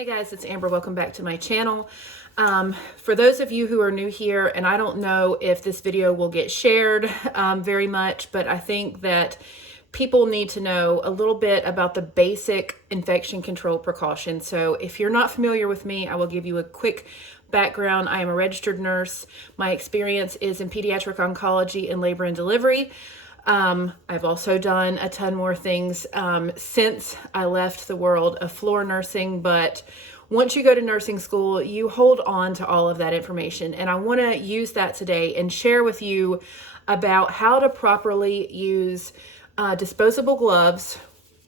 Hey guys, it's Amber. Welcome back to my channel. For those of you who are new here, and I don't know if this video will get shared very much, but I think that people need to know a little bit about the basic infection control precautions. So if you're not familiar with me, I will give you a quick background. I am a registered nurse. My experience is in pediatric oncology and labor and delivery. I've also done a ton more things since I left the world of floor nursing, but once you go to nursing school, you hold on to all of that information. And I want to use that today and share with you about how to properly use disposable gloves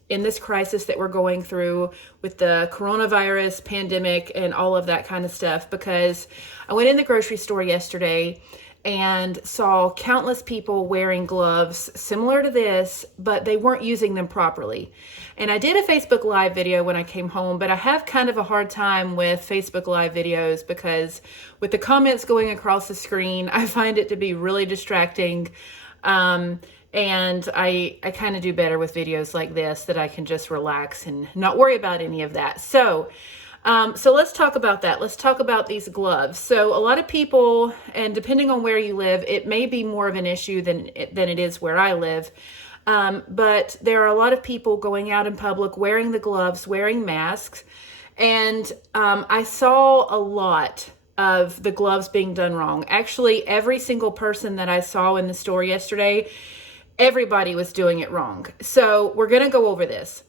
in this crisis that we're going through with the coronavirus pandemic and all of that kind of stuff. Because I went in the grocery store yesterday and saw countless people wearing gloves similar to this, but they weren't using them properly. And I did a Facebook Live video when I came home, but I have kind of a hard time with Facebook Live videos because with the comments going across the screen, I find it to be really distracting. And I kind of do better with videos like this that I can just relax and not worry about any of that. So let's talk about that. Let's talk about these gloves. So a lot of people, and depending on where you live, it may be more of an issue than it is where I live. But there are a lot of people going out in public wearing the gloves, wearing masks. And I saw a lot of the gloves being done wrong. Actually, every single person that I saw in the store yesterday, everybody was doing it wrong. So we're going to go over this.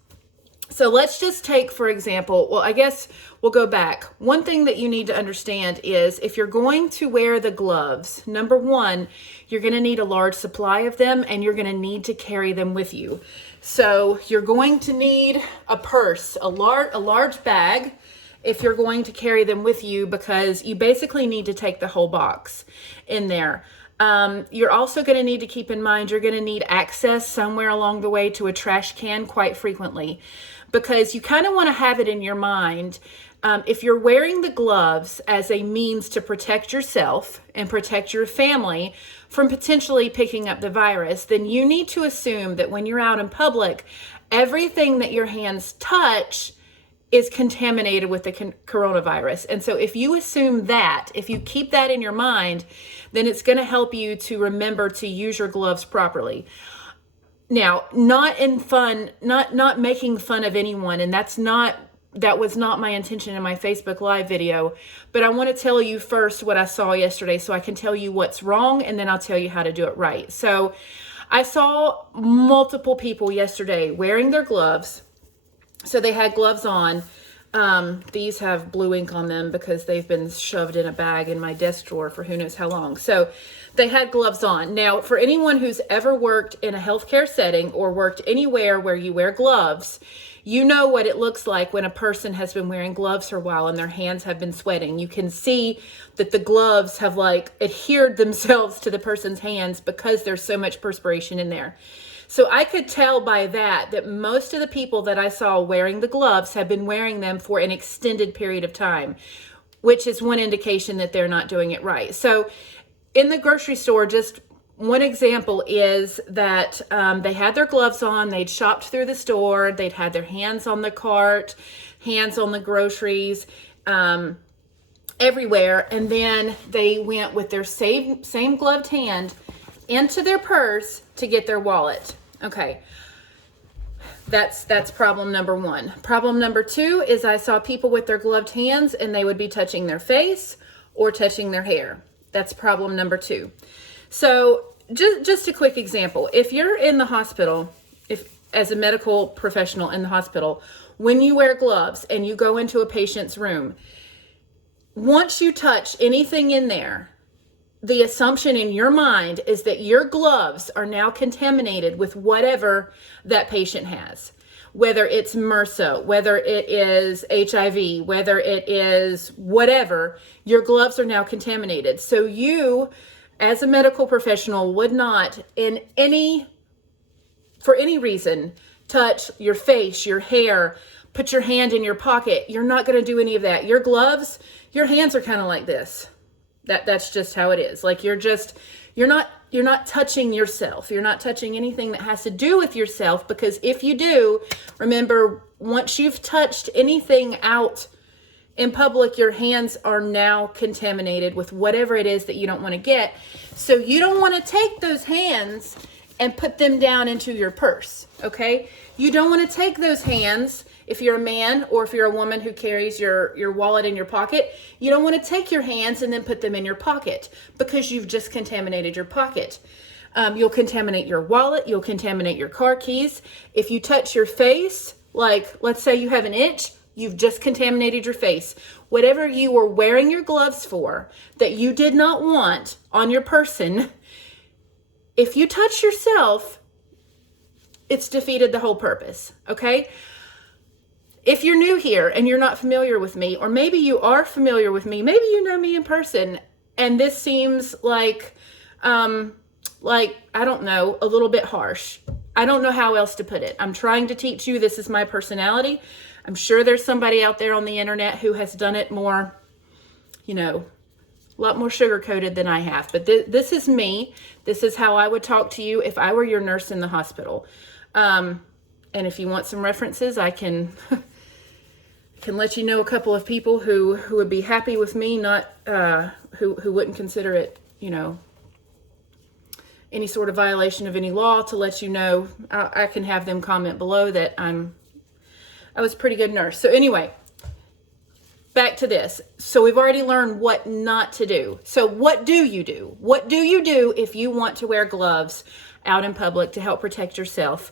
So let's just take, for example, well, I guess we'll go back. One thing that you need to understand is if you're going to wear the gloves, number one, you're going to need a large supply of them and you're going to need to carry them with you. So you're going to need a purse, a large bag if you're going to carry them with you, because you basically need to take the whole box in there. You're also going to need to keep in mind you're going to need access somewhere along the way to a trash can quite frequently, because you kind of want to have it in your mind. If you're wearing the gloves as a means to protect yourself and protect your family from potentially picking up the virus, then you need to assume that when you're out in public, everything that your hands touch is contaminated with the coronavirus. And so if you assume that, if you keep that in your mind, then it's going to help you to remember to use your gloves properly. Now, not in fun, not making fun of anyone, and that was not my intention in my Facebook Live video, but I want to tell you first what I saw yesterday so I can tell you what's wrong, and then I'll tell you how to do it right. So I saw multiple people yesterday wearing their gloves. So they had gloves on. These have blue ink on them because they've been shoved in a bag in my desk drawer for who knows how long. So they had gloves on. Now, for anyone who's ever worked in a healthcare setting or worked anywhere where you wear gloves, you know what it looks like when a person has been wearing gloves for a while and their hands have been sweating. You can see that the gloves have adhered themselves to the person's hands because there's so much perspiration in there. So I could tell by that most of the people that I saw wearing the gloves have been wearing them for an extended period of time, which is one indication that they're not doing it right. So in the grocery store, just one example is that they had their gloves on, they'd shopped through the store, they'd had their hands on the cart, hands on the groceries, everywhere, and then they went with their same gloved hand into their purse to get their wallet. Okay, that's problem number one. Problem number two is I saw people with their gloved hands and they would be touching their face or touching their hair. That's problem number two. So just a quick example. If you're in the hospital, as a medical professional in the hospital, when you wear gloves and you go into a patient's room, once you touch anything in there, the assumption in your mind is that your gloves are now contaminated with whatever that patient has, whether it's MRSA, whether it is HIV, whether it is whatever, your gloves are now contaminated. So you, as a medical professional, would not for any reason, touch your face, your hair, put your hand in your pocket. You're not going to do any of that. Your gloves, your hands are kind of like this. That's just how it is. You're not touching yourself. You're not touching anything that has to do with yourself, because if you do, remember, once you've touched anything out in public, your hands are now contaminated with whatever it is that you don't want to get. So you don't want to take those hands and put them down into your purse, okay? You don't want to take those hands, if you're a man or if you're a woman who carries your wallet in your pocket, you don't want to take your hands and then put them in your pocket because you've just contaminated your pocket. You'll contaminate your wallet, you'll contaminate your car keys. If you touch your face, like let's say you have an itch, you've just contaminated your face. Whatever you were wearing your gloves for that you did not want on your person, if you touch yourself, it's defeated the whole purpose, okay? If you're new here and you're not familiar with me, or maybe you are familiar with me, maybe you know me in person, and this seems like, I don't know, a little bit harsh. I don't know how else to put it. I'm trying to teach you, this is my personality. I'm sure there's somebody out there on the internet who has done it more, a lot more sugar-coated than I have. But this is me. This is how I would talk to you if I were your nurse in the hospital. And if you want some references, I can let you know a couple of people who would be happy with me, not who wouldn't consider it, any sort of violation of any law, to let you know. I can have them comment below that I was a pretty good nurse. So anyway, back to this. So we've already learned what not to do. So what do you do? What do you do if you want to wear gloves out in public to help protect yourself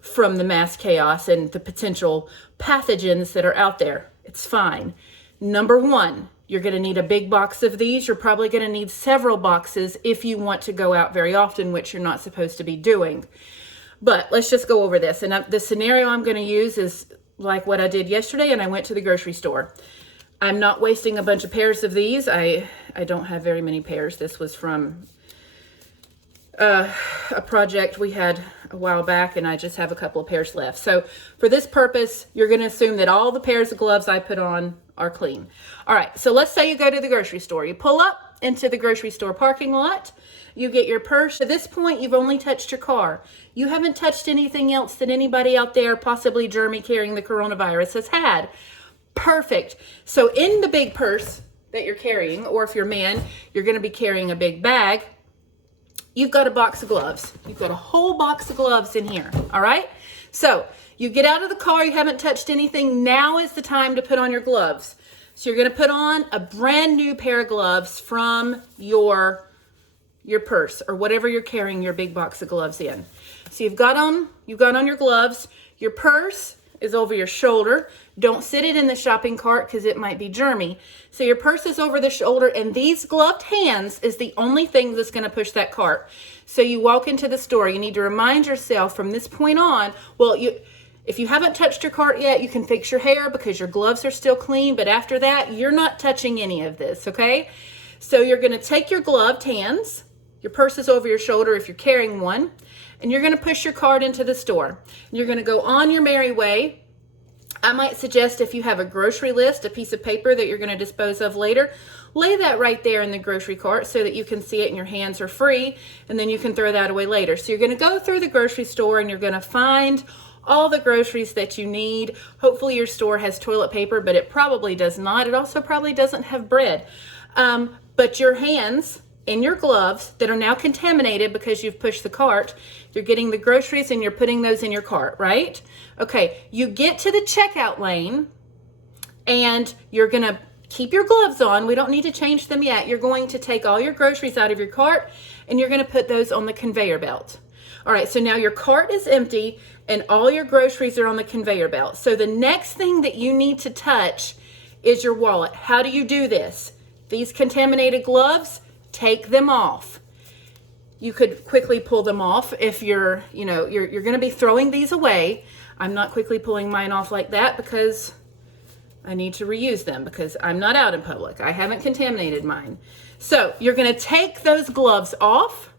from the mass chaos and the potential pathogens that are out there? It's fine. Number one, you're going to need a big box of these. You're probably going to need several boxes if you want to go out very often, which you're not supposed to be doing. But let's just go over this. And the scenario I'm going to use is like what I did yesterday, and I went to the grocery store. I'm not wasting a bunch of pairs of these. I don't have very many pairs. This was from a project we had a while back, and I just have a couple of pairs left. So for this purpose, you're going to assume that all the pairs of gloves I put on are clean. All right, so let's say you go to the grocery store. You pull up into the grocery store parking lot. You get your purse. At this point, you've only touched your car. You haven't touched anything else that anybody out there, possibly germy carrying the coronavirus, has had. Perfect. So in the big purse that you're carrying, or if you're a man, you're going to be carrying a big bag, you've got a box of gloves. You've got a whole box of gloves in here, all right? So you get out of the car, you haven't touched anything. Now is the time to put on your gloves. So you're going to put on a brand new pair of gloves from your purse or whatever you're carrying your big box of gloves in. So you've got on your gloves. Your purse is over your shoulder. Don't sit it in the shopping cart because it might be germy. So your purse is over the shoulder, and these gloved hands is the only thing that's going to push that cart. So you walk into the store. You need to remind yourself from this point on, if you haven't touched your cart yet, you can fix your hair because your gloves are still clean. But after that, you're not touching any of this, okay? So you're going to take your gloved hands. Your purse is over your shoulder if you're carrying one. And you're going to push your cart into the store. You're going to go on your merry way. I might suggest if you have a grocery list, a piece of paper that you're going to dispose of later, lay that right there in the grocery cart so that you can see it and your hands are free, and then you can throw that away later. So you're going to go through the grocery store and you're going to find all the groceries that you need. Hopefully your store has toilet paper, but it probably does not. It also probably doesn't have bread. But your hands in your gloves that are now contaminated because you've pushed the cart, you're getting the groceries and you're putting those in your cart, right? Okay, you get to the checkout lane and you're going to keep your gloves on. We don't need to change them yet. You're going to take all your groceries out of your cart and you're going to put those on the conveyor belt. All right, so now your cart is empty and all your groceries are on the conveyor belt. So the next thing that you need to touch is your wallet. How do you do this? These contaminated gloves, take them off. You could quickly pull them off if you're going to be throwing these away. I'm not quickly pulling mine off like that because I need to reuse them because I'm not out in public. I haven't contaminated mine. So you're going to take those gloves off,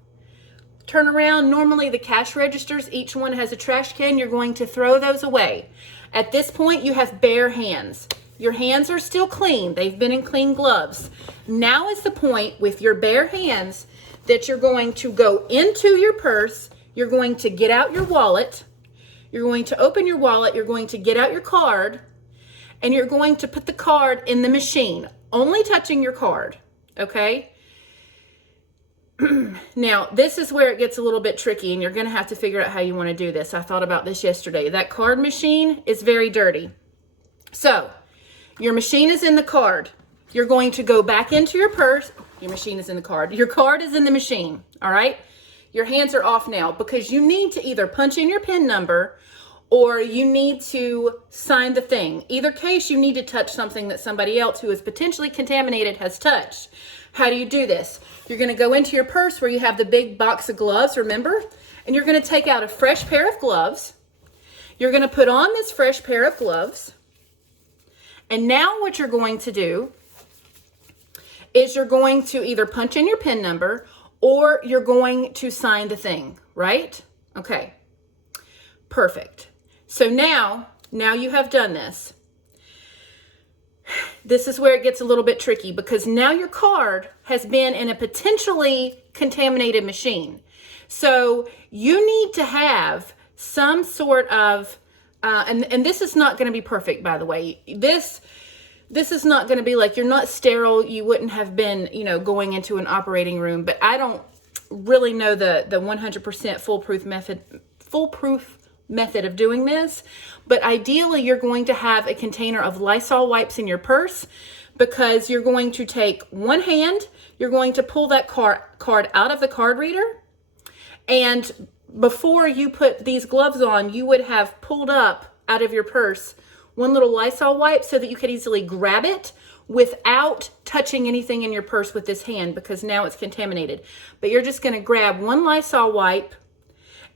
turn around. Normally the cash registers, each one has a trash can. You're going to throw those away. At this point, you have bare hands. Your hands are still clean. They've been in clean gloves. Now is the point with your bare hands that you're going to go into your purse. You're going to get out your wallet. You're going to open your wallet. You're going to get out your card. and you're going to put the card in the machine, only touching your card, okay? Now, this is where it gets a little bit tricky, and you're going to have to figure out how you want to do this. I thought about this yesterday. That card machine is very dirty. So, your machine is in the card. You're going to go back into your purse. Your machine is in the card. Your card is in the machine, all right? Your hands are off now because you need to either punch in your PIN number or you need to sign the thing. Either case, you need to touch something that somebody else who is potentially contaminated has touched. How do you do this? You're going to go into your purse where you have the big box of gloves, remember? And you're going to take out a fresh pair of gloves. You're going to put on this fresh pair of gloves. And now what you're going to do is you're going to either punch in your PIN number or you're going to sign the thing, right? Okay, perfect. So now you have done this. This is where it gets a little bit tricky because now your card has been in a potentially contaminated machine. So you need to have some sort of, and this is not going to be perfect, by the way. This is not going to be like, you're not sterile. You wouldn't have been, going into an operating room, but I don't really know the 100% foolproof method of doing this. But ideally, you're going to have a container of Lysol wipes in your purse because you're going to take one hand, you're going to pull that card out of the card reader. And before you put these gloves on, you would have pulled up out of your purse one little Lysol wipe so that you could easily grab it without touching anything in your purse with this hand because now it's contaminated. But you're just going to grab one Lysol wipe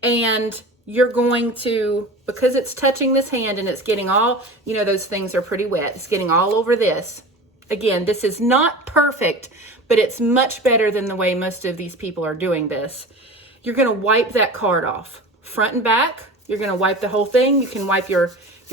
and you're going to, because it's touching this hand and it's getting all, those things are pretty wet. It's getting all over this. Again, this is not perfect, but it's much better than the way most of these people are doing this. You're going to wipe that card off, front and back. You're going to wipe the whole thing. You can wipe your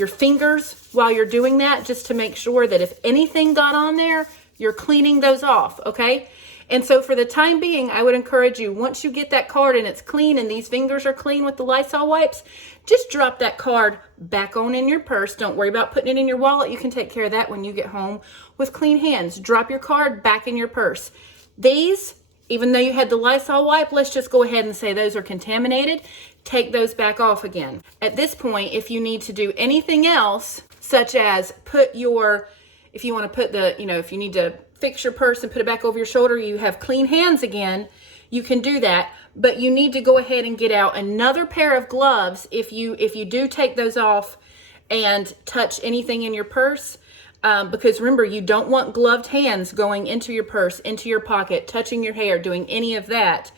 fingers while you're doing that just to make sure that if anything got on there, you're cleaning those off, okay? And so for the time being, I would encourage you, once you get that card and it's clean and these fingers are clean with the Lysol wipes, just drop that card back on in your purse. Don't worry about putting it in your wallet. You can take care of that when you get home with clean hands. Drop your card back in your purse. These, even though you had the Lysol wipe, let's just go ahead and say those are contaminated. Take those back off again. At this point, if you need to do anything else, such as if you want to put if you need to fix your purse and put it back over your shoulder, you have clean hands again, you can do that. But you need to go ahead and get out another pair of gloves if you do take those off and touch anything in your purse. Because remember, you don't want gloved hands going into your purse, into your pocket, touching your hair, doing any of that.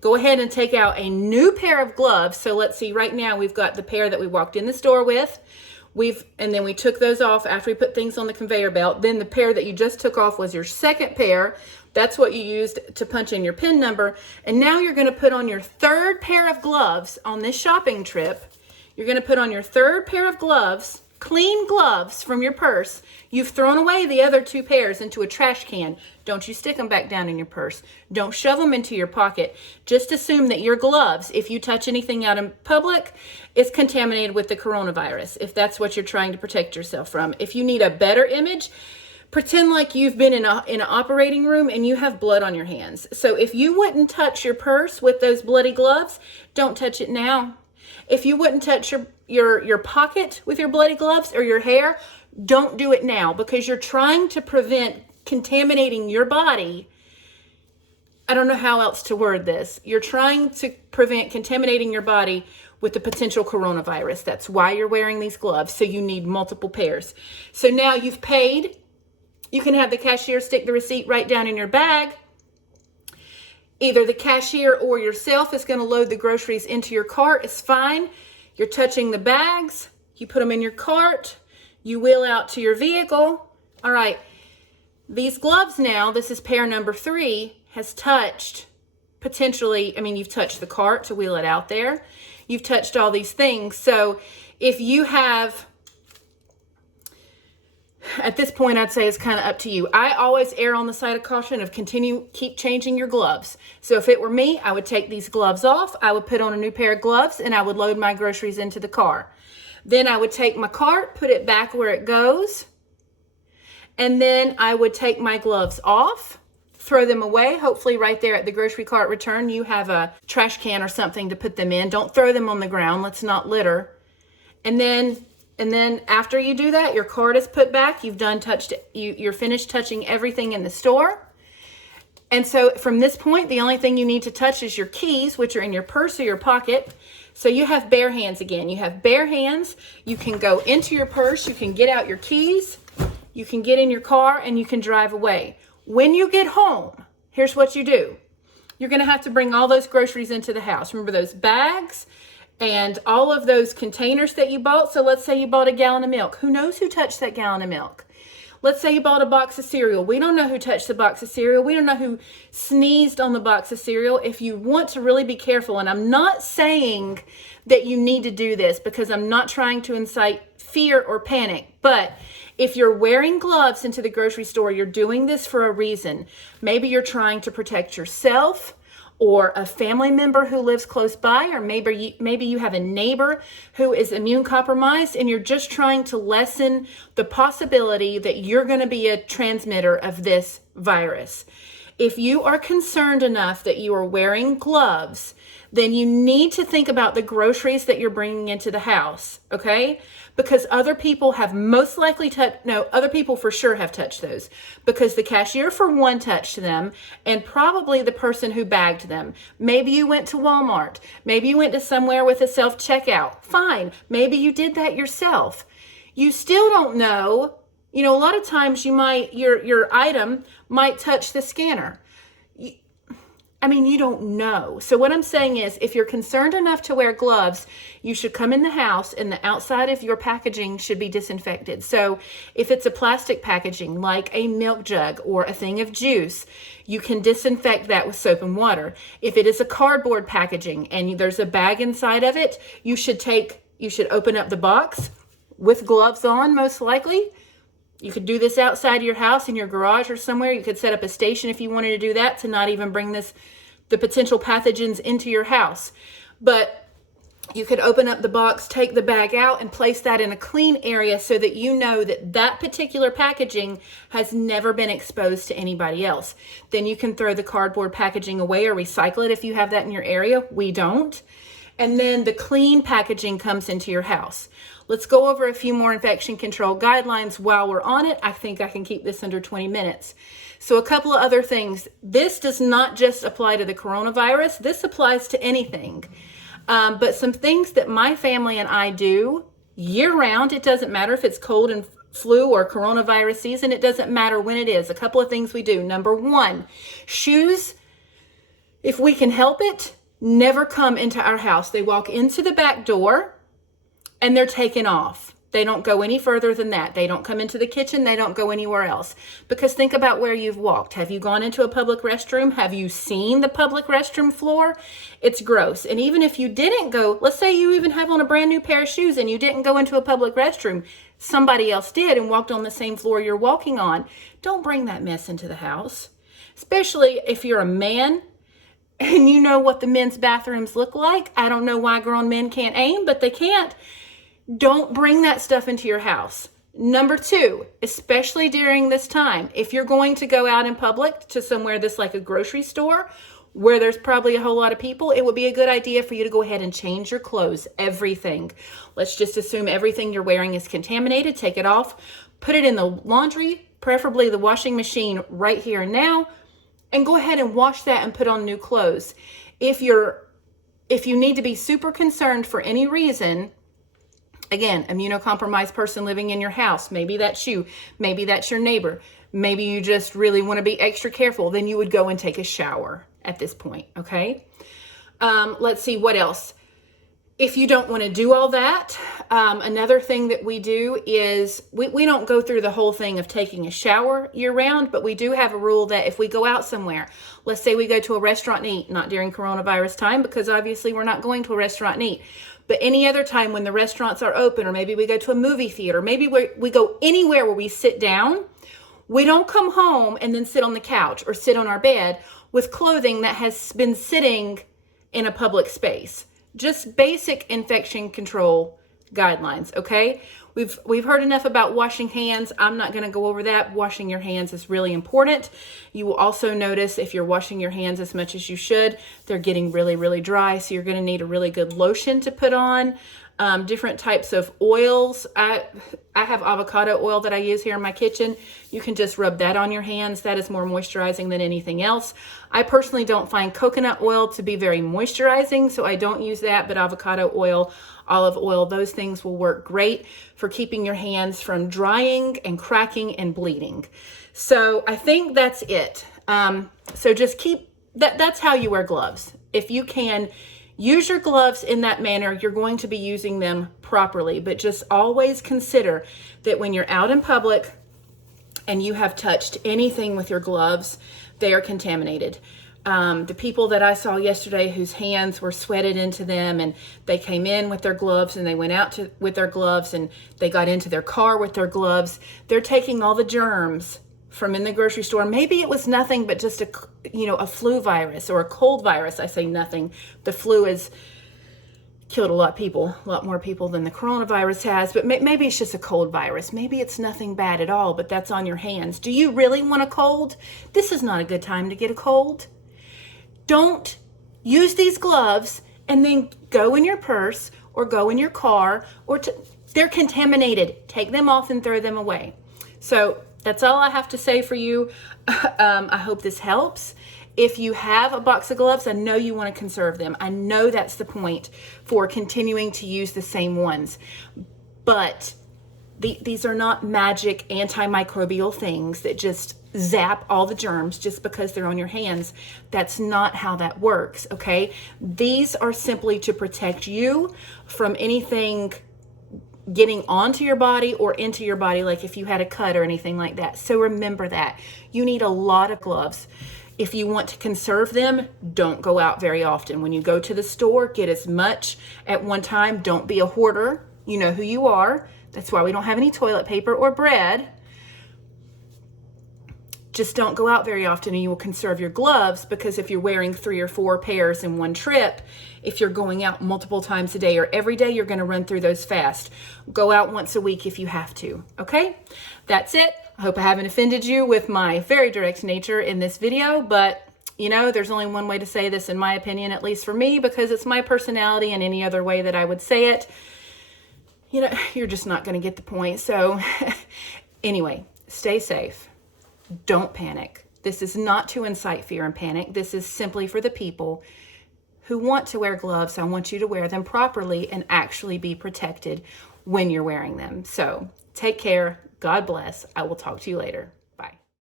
Go ahead and take out a new pair of gloves. So let's see, right now we've got the pair that we walked in the store with. And then we took those off after we put things on the conveyor belt. Then the pair that you just took off was your second pair. That's what you used to punch in your PIN number. And now you're going to put on your third pair of gloves on this shopping trip. You're going to put on your third pair of gloves, clean gloves from your purse. You've thrown away the other two pairs into a trash can. Don't you stick them back down in your purse. Don't shove them into your pocket. Just assume that your gloves, if you touch anything out in public, is contaminated with the coronavirus, if that's what you're trying to protect yourself from. If you need a better image, pretend like you've been in an operating room and you have blood on your hands. So if you wouldn't touch your purse with those bloody gloves, don't touch it now. If you wouldn't touch your pocket with your bloody gloves or your hair, don't do it now because you're trying to prevent contaminating your body. I don't know how else to word this. You're trying to prevent contaminating your body with the potential coronavirus. That's why you're wearing these gloves. So you need multiple pairs. So now you've paid. You can have the cashier stick the receipt right down in your bag. Either the cashier or yourself is going to load the groceries into your cart. It's fine. You're touching the bags. You put them in your cart. You wheel out to your vehicle. All right. These gloves now, this is pair number 3, has touched potentially, you've touched the cart to wheel it out there. You've touched all these things. So if you have, at this point, I'd say it's kind of up to you. I always err on the side of caution of keep changing your gloves. So if it were me, I would take these gloves off. I would put on a new pair of gloves and I would load my groceries into the car. Then I would take my cart, put it back where it goes. And then I would take my gloves off, throw them away. Hopefully right there at the grocery cart return, you have a trash can or something to put them in. Don't throw them on the ground. Let's not litter. And then after you do that, your cart is put back. You're finished touching everything in the store. And so from this point, the only thing you need to touch is your keys, which are in your purse or your pocket. So you have bare hands again. You have bare hands. You can go into your purse. You can get out your keys. You can get in your car and you can drive away. When you get home, here's what you do. You're going to have to bring all those groceries into the house. Remember those bags and all of those containers that you bought. So let's say you bought a gallon of milk. Who knows who touched that gallon of milk? Let's say you bought a box of cereal. We don't know who touched the box of cereal. We don't know who sneezed on the box of cereal. If you want to really be careful, and I'm not saying that you need to do this because I'm not trying to incite fear or panic, but if you're wearing gloves into the grocery store, you're doing this for a reason. Maybe you're trying to protect yourself or a family member who lives close by, or maybe you have a neighbor who is immune compromised and you're just trying to lessen the possibility that you're going to be a transmitter of this virus. If you are concerned enough that you are wearing gloves, then you need to think about the groceries that you're bringing into the house, okay? Because other people have most likely other people for sure have touched those, because the cashier for one touched them and probably the person who bagged them. Maybe you went to Walmart. Maybe you went to somewhere with a self-checkout. Fine. Maybe you did that yourself. You still don't know. You know, a lot of times your item might touch the scanner. You don't know. So what I'm saying is, if you're concerned enough to wear gloves, you should come in the house and the outside of your packaging should be disinfected. So if it's a plastic packaging, like a milk jug or a thing of juice, you can disinfect that with soap and water. If it is a cardboard packaging and there's a bag inside of it, you should open up the box with gloves on, most likely. You could do this outside your house, in your garage or somewhere. You could set up a station if you wanted to do that, to not even bring the potential pathogens into your house. But you could open up the box, take the bag out, and place that in a clean area so that you know that that particular packaging has never been exposed to anybody else. Then you can throw the cardboard packaging away or recycle it if you have that in your area. We don't. And then the clean packaging comes into your house. Let's go over a few more infection control guidelines while we're on it. I think I can keep this under 20 minutes. So a couple of other things. This does not just apply to the coronavirus. This applies to anything. But some things that my family and I do year round, it doesn't matter if it's cold and flu or coronavirus season, it doesn't matter when it is. A couple of things we do. Number one, shoes, if we can help it, never come into our house. They walk into the back door and they're taken off. They don't go any further than that. They don't come into the kitchen. They don't go anywhere else. Because think about where you've walked. Have you gone into a public restroom? Have you seen the public restroom floor? It's gross. And even if you didn't go, let's say you even have on a brand new pair of shoes and you didn't go into a public restroom, somebody else did and walked on the same floor you're walking on. Don't bring that mess into the house. Especially if you're a man and you know what the men's bathrooms look like. I don't know why grown men can't aim, but they can't. Don't bring that stuff into your house. Number two, especially during this time, if you're going to go out in public to somewhere that's like a grocery store where there's probably a whole lot of people, it would be a good idea for you to go ahead and change your clothes, everything. Let's just assume everything you're wearing is contaminated. Take it off, put it in the laundry, preferably the washing machine right here and now, and go ahead and wash that and put on new clothes. If you need to be super concerned for any reason, again, immunocompromised person living in your house, maybe that's you, maybe that's your neighbor, maybe you just really want to be extra careful, then you would go and take a shower at this point, okay? Let's see, what else? If you don't want to do all that, another thing that we do is we don't go through the whole thing of taking a shower year round, but we do have a rule that if we go out somewhere, let's say we go to a restaurant and eat, not during coronavirus time, because obviously we're not going to a restaurant and eat, but any other time when the restaurants are open, or maybe we go to a movie theater, maybe we go anywhere where we sit down, we don't come home and then sit on the couch or sit on our bed with clothing that has been sitting in a public space. Just basic infection control guidelines, okay? We've heard enough about washing hands. I'm not going to go over that. Washing your hands is really important. You will also notice if you're washing your hands as much as you should, they're getting really, really dry. So you're going to need a really good lotion to put on. Different types of oils. I have avocado oil that I use here in my kitchen. You can just rub that on your hands. That is more moisturizing than anything else. I personally don't find coconut oil to be very moisturizing, so I don't use that, but avocado oil, olive oil, those things will work great for keeping your hands from drying and cracking and bleeding. So I think that's it. So just keep, that's how you wear gloves. If you can use your gloves in that manner, you're going to be using them properly, but just always consider that when you're out in public and you have touched anything with your gloves, they are contaminated. The people that I saw yesterday whose hands were sweated into them, and they came in with their gloves and they went out with their gloves and they got into their car with their gloves, they're taking all the germs from in the grocery store. Maybe it was nothing but just a flu virus or a cold virus. I say nothing. The flu has killed a lot more people than the coronavirus has, but maybe it's just a cold virus. Maybe it's nothing bad at all, but that's on your hands. Do you really want a cold? This is not a good time to get a cold. Don't use these gloves and then go in your purse or go in your car, they're contaminated. Take them off and throw them away. So that's all I have to say for you. I hope this helps. If you have a box of gloves, I know you want to conserve them. I know that's the point for continuing to use the same ones. But these are not magic antimicrobial things that just zap all the germs just because they're on your hands. That's not how that works, okay? These are simply to protect you from anything getting onto your body or into your body, like if you had a cut or anything like that. So remember that. You need a lot of gloves. If you want to conserve them, don't go out very often. When you go to the store, get as much at one time. Don't be a hoarder. You know who you are. That's why we don't have any toilet paper or bread. Just don't go out very often and you will conserve your gloves, because if you're wearing 3 or 4 pairs in one trip, if you're going out multiple times a day or every day, you're going to run through those fast. Go out once a week if you have to. Okay? That's it. I hope I haven't offended you with my very direct nature in this video, but there's only one way to say this, in my opinion, at least for me, because it's my personality, and any other way that I would say it, you're just not going to get the point. So anyway, stay safe. Don't panic. This is not to incite fear and panic. This is simply for the people who want to wear gloves. I want you to wear them properly and actually be protected when you're wearing them. So take care. God bless. I will talk to you later.